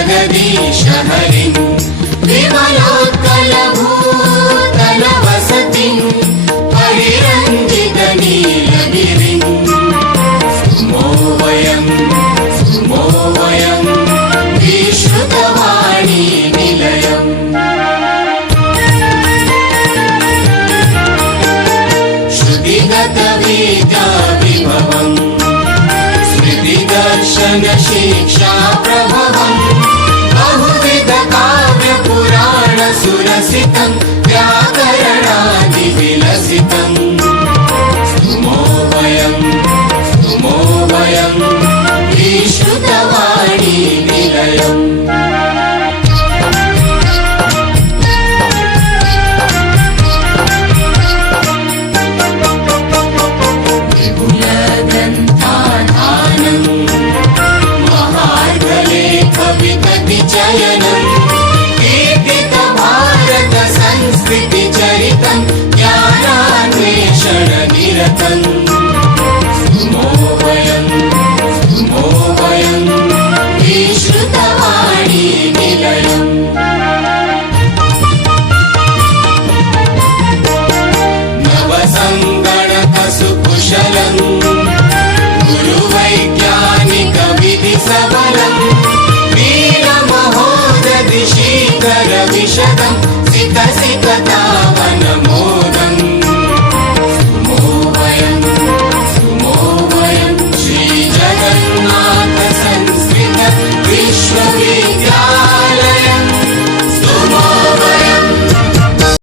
जगदीश हरिं विमलोत्कलभूतलवसतिं परिरञ्जितनीलगिरिं सुमो वयं विश्रुतवाणी निलयम् श्रुतिगतविद्या विभवम् स्मृतिदर्शन शिक्षा प्रभवम् बहुविध काव्य पुराण सुरसितं व्याकरणादिविलसितं स्तुमो वयं विश्रुतवाणी निलयम् चयनं कीर्तित भारत संस्कृति चरितं ज्ञानान्वेषण निरतम्